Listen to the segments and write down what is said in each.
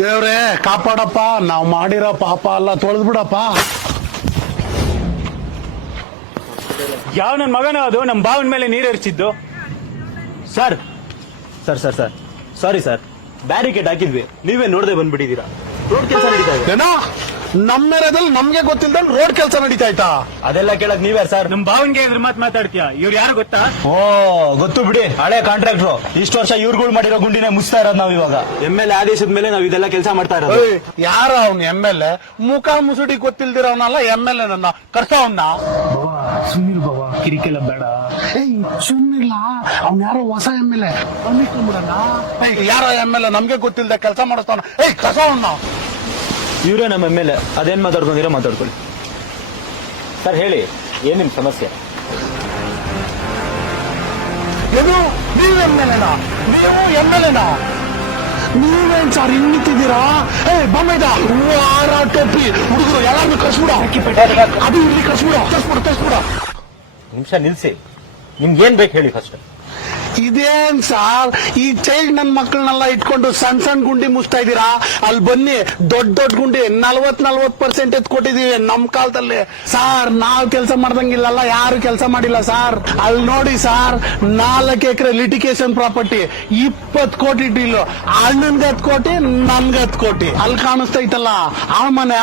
ದೇವ್ರೇ ಕಾಪಾಡಪ್ಪ, ನಾವ್ ಮಾಡಿರೋ ಪಾಪ ಎಲ್ಲ ತೊಳೆದ್ಬಿಡಪ್ಪ. ಯಾವ ನನ್ ಮಗನೋ ಅದು ನಮ್ಮ ಬಾವನ ಮೇಲೆ ನೀರು ಎರಚಿದ್ದು. Sir sir sir sir sorry sir, barricade ಹಾಕಿದ್ವಿ, ನೀವೇ ನೋಡದೆ ಬಂದ್ಬಿಟ್ಟಿದ್ದೀರಾ. ರೋಡ್ ಕೆಲಸ ನಡೀತಾ ಇದೆ. ಏನೋ ನಮ್ಮ ಏರಿಯಾದಲ್ಲಿ ನಮ್ಗೆ ಗೊತ್ತಿಲ್ದಂಗ್ ರೋಡ್ ಕೆಲಸ ನಡೀತಾ ಆಯ್ತಾ? ಅದೆಲ್ಲ ಕೇಳಕ್ ನೀವೇ ಸರ್? ನಮ್ ಬಾವನ್ಗೆ ಇದ್ರ ಮಾತಾಡ್ತೀಯ? ಇವ್ರು ಯಾರು ಗೊತ್ತಾ? ಓ ಗೊತ್ತು ಬಿಡಿ, ಹಳೆ ಕಾಂಟ್ರಾಕ್ಟ್ರು. ಇಷ್ಟು ವರ್ಷ ಇವ್ರುಗಳು ಮಾಡಿರೋ ಗುಂಡಿನೇ ಮುಚ್ತಾ ಇರೋದು ನಾವ್ ಇವಾಗ. MLA ಆದೇಶದ ಮೇಲೆ ನಾವ್ ಇದೆಲ್ಲ ಕೆಲಸ ಮಾಡ್ತಾ ಇರೋದು. ಯಾರ ಅವ್ನು MLA? ಮುಖ ಮುಸುಡಿ ಗೊತ್ತಿಲ್ದಿರೋನಲ್ಲ MLA. ನನ್ನ ಕರ್ಸವನ್ನ ಸುನೀಲ್ ಬಾವ ಕಿರಿಕೆಲ್ಲ ಬೇಡ. ಸುಮ್ನಿಲ್ಲ, ಅವ್ನ್ ಯಾರೋ ಹೊಸ MLA. ಯಾರೋ MLA ನಮ್ಗೆ ಗೊತ್ತಿಲ್ದೆ ಕೆಲಸ ಮಾಡಿಸ್ತಾನ. ಕರ್ಸವನ್ನ ಇವರೇ ನಮ್ಮ MLA. ಅದೇನ್ ಮಾತಾಡ್ಕೊಂಡಿರೋ ಮಾತಾಡ್ಕೊಳ್ಳಿ. ಸರ್ ಹೇಳಿ, ಏನ್ ನಿಮ್ ಸಮಸ್ಯೆ? ಏನು ನೀವು MLA? ನೀವು MLA? ನೀವೇನ್ ಸರ್ ಹಿಂಗ್ ನಿಂತಿದ್ದೀರಾ? ಬೊಮ್ಮೆದ ಆರ ಟೋಪಿ ಹುಡುಗರು ಎಲ್ಲಾರು ಕಳ್ಸ್ಬಿಡ. ಅದು ಇಲ್ಲಿ ಕಳ್ಸ್ಬಿಡ. ನಿಮಿಷ ನಿಲ್ಸಿ, ನಿಮ್ಗೆ ಏನ್ ಬೇಕು ಹೇಳಿ ಫಸ್ಟ್. ಇದೇನ್ ಸಾರ್ ಈ ಚೈಲ್ಡ್ ನನ್ ಮಕ್ಕಳನ್ನೆಲ್ಲ ಇಟ್ಕೊಂಡು ಸಣ್ಣ ಗುಂಡಿ ಮುಚ್ತಾ ಇದೀರಾ? ಅಲ್ಲಿ ಬನ್ನಿ, ದೊಡ್ಡ ಗುಂಡಿ 40% ಎತ್ಕೊಟ್ಟಿದೀವಿ ನಮ್ ಕಾಲದಲ್ಲಿ. ಸಾರ್ ನಾವ್ ಕೆಲಸ ಮಾಡ್ದಂಗಿಲ್ಲಲ್ಲ, ಯಾರು ಕೆಲಸ ಮಾಡಿಲ್ಲ ಸಾರ್. ಅಲ್ಲಿ ನೋಡಿ ಸಾರ್, 4 ಎಕರೆ ಲಿಟಿಗೇಷನ್ ಪ್ರಾಪರ್ಟಿ, 20 ಕೋಟಿ ಡೀಲು. ಅಣ್ಣನ್ಗೆ 10 ಕೋಟಿ, ನನ್ಗೆ 10 ಕೋಟಿ. ಅಲ್ಲಿ ಕಾಣಿಸ್ತೈತಲ್ಲ ಆ ಮನೆ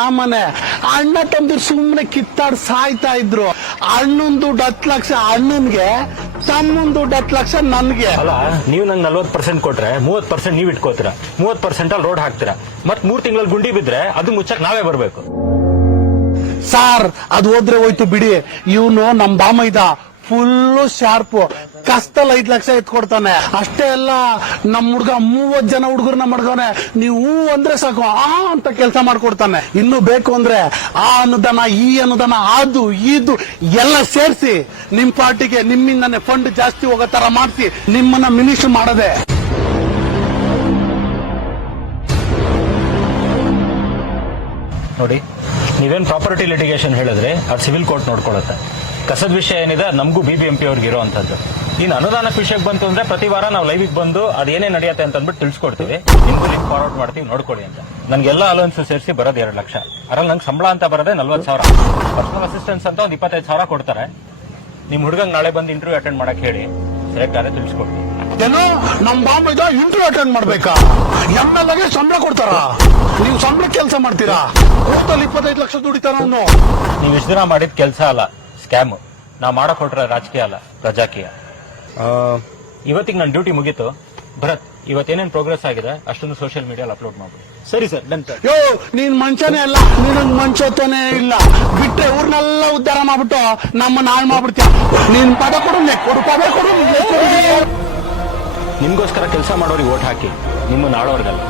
ಅಣ್ಣ ತಮ್ದಿರ್ ಸುಮ್ನೆ ಕಿತ್ತಾಡ್ ಸಾಯ್ತಾ ಇದ್ರು. ಅಣ್ಣನ್ ದುಡ್ಡು 10 ಲಕ್ಷ ಅಣ್ಣನ್ಗೆ, ತಮ್ಮನ್ ದುಡ್ಡು 10 ಲಕ್ಷ ನನ್ಗೆ. ಅಲ್ಲ, ನೀವು ನಂಗೆ 40% ಕೊಟ್ರೆ 30% ನೀವ್ ಇಟ್ಕೋತೀರಾ, 30% ಅಲ್ಲಿ ರೋಡ್ ಹಾಕ್ತೀರಾ. ಮತ್ 3 ತಿಂಗಳಲ್ಲಿ ಗುಂಡಿ ಬಿದ್ರೆ ಅದು ಮುಚ್ಚಕ್ ನಾವೇ ಬರ್ಬೇಕು. ಸಾರ್ ಅದು ಹೋದ್ರೆ ಹೋಯ್ತು ಬಿಡಿ. ಇವನು ನಮ್ ಬಾಮೈದ ಫುಲ್ಲು ಶಾರ್ಪ್, ಕಸ್ತಲ್ 5 ಲಕ್ಷ ಎತ್ಕೊಡ್ತಾನೆ. ಅಷ್ಟೇ ಅಲ್ಲ, ನಮ್ ಹುಡ್ಗ 30 ಜನ ಹುಡುಗರನ್ನ ಮಾಡ್ಕವನೆ. ನೀವು ಅಂದ್ರೆ ಸಾಕು ಆ ಅಂತ ಕೆಲಸ ಮಾಡ್ಕೊಡ್ತಾನೆ. ಇನ್ನು ಬೇಕು ಅಂದ್ರೆ ಆ ಅನುದಾನ, ಈ ಅನುದಾನ, ಅದು ಇದು ಎಲ್ಲ ಸೇರಿಸಿ ನಿಮ್ ಪಾರ್ಟಿಗೆ ನಿಮ್ಮಿಂದಾನೆ ಫಂಡ್ ಜಾಸ್ತಿ ಹೋಗೋ ತರ ಮಾಡಿಸಿ ನಿಮ್ಮನ್ನ ಮಿನಿಸ್ಟರ್ ಮಾಡದೆ. ನೋಡಿ, ನೀವೇನ್ ಪ್ರಾಪರ್ಟಿ ಲಿಟಿಗೇಷನ್ ಹೇಳಿದ್ರೆ ಅದು ಸಿವಿಲ್ ಕೋರ್ಟ್ ನೋಡ್ಕೊಳ್ಳುತ್ತೆ. ಕಸದ ವಿಷಯ ಏನಿದೆ ನಮಗೂ BBMP ಅವ್ರಿಗೆ ಇರೋವಂಥದ್ದು. ಇನ್ನು ಅನುದಾನಕ್ಕೆ ವಿಷಯಕ್ಕೆ ಬಂತು ಅಂದ್ರೆ ಪ್ರತಿ ವಾರ ನಾವು ಲೈವಿಗೆ ಬಂದು ಅದೇನೇ ನಡೆಯುತ್ತೆ ಅಂತ ಅಂದ್ಬಿಟ್ಟು ತಿಳಿಸ್ಕೊಡ್ತೀವಿ. ನಿಮ್ಗೂ ಲಿಂಕ್ ಫಾರ್ವರ್ಡ್ ಮಾಡ್ತೀವಿ, ನೋಡ್ಕೊಳ್ಳಿ ಅಂತ. ನನ್ಗೆಲ್ಲ ಅಲೋನ್ಸ್ ಸೇರಿಸಿ ಬರೋದು 2 ಲಕ್ಷ. ಅದ್ರಲ್ಲಿ ನಂಗೆ ಸಂಬಳ ಅಂತ ಬರೋದೇ 40,000. ಪರ್ಸನಲ್ ಅಸಿಸ್ಟೆನ್ಸ್ ಅಂತ ಒಂದು 25,000 ಕೊಡ್ತಾರೆ. ನಿಮ್ ಹುಡುಗಂಗ್ ನಾಳೆ ಬಂದು ಇಂಟರ್ವ್ಯೂ ಅಟೆಂಡ್ ಮಾಡಕ್ ಹೇಳಿ, ಸೆಲೆಕ್ಟ್ ಆದ್ರೆ ತಿಳಿಸ್ಕೊಡ್ತೀವಿ. ಏನೋ ನಮ್ ಬಾಮೈದ ಇಂಟರ್ವ್ಯೂ ಅಟೆಂಡ್ ಮಾಡ್ಬೇಕಾ? MLAಗೆ ಸಂಬಳ ಕೊಡ್ತಾರ? ನೀವು ಸಂಬಳ ಕೆಲಸ ಮಾಡ್ತೀರಾ? ಕೋರ್ಟಲ್ಲಿ 25 ಲಕ್ಷ ದುಡಿತಾರ ಅವನು. ನೀವು ಇಷ್ಟು ದಿನ ಮಾಡಿದ ಕೆಲಸ ಅಲ್ಲ, ಸ್ಕ್ಯಾಮ್. ನಾವು ಮಾಡಕ್ ಹೊರಟ್ರೆ ರಾಜಕೀಯ ಅಲ್ಲ, ಪ್ರಜಾಕೀಯ. ಇವತ್ತಿಗೆ ನನ್ನ ಡ್ಯೂಟಿ ಮುಗೀತು. ಭರತ್, ಇವತ್ತೇನೇನು ಪ್ರೋಗ್ರೆಸ್ ಆಗಿದೆ ಅಷ್ಟೊಂದು ಸೋಷಿಯಲ್ ಮೀಡಿಯಲ್ಲಿ ಅಪ್ಲೋಡ್ ಮಾಡ್ಬೋದು. ಸರಿ ಸರ್, ಡನ್ ಸರ್. ಯೋ, ನೀನ್ ಮಂಚನೇ ಅಲ್ಲ, ನಿನಗ್ ಮಂಚೋತನೇ ಇಲ್ಲ. ಬಿಟ್ರೆ ಊರ್ನೆಲ್ಲ ಉದ್ಧಾರ ಮಾಡ್ಬಿಟ್ಟು ನಮ್ಮನ್ನ ಹಾಳು ಮಾಡ್ಬಿಡ್ತೀಯ. ನೀನ್ ಪದ ಕೊಡು, ಪದ ಕೊಡು. ನಿಮ್ಗೋಸ್ಕರ ಕೆಲಸ ಮಾಡೋರಿಗೆ ಓಟ್ ಹಾಕಿ, ನಿಮ್ಮನ್ನ ಆಳೋರ್ಗಲ್ಲ.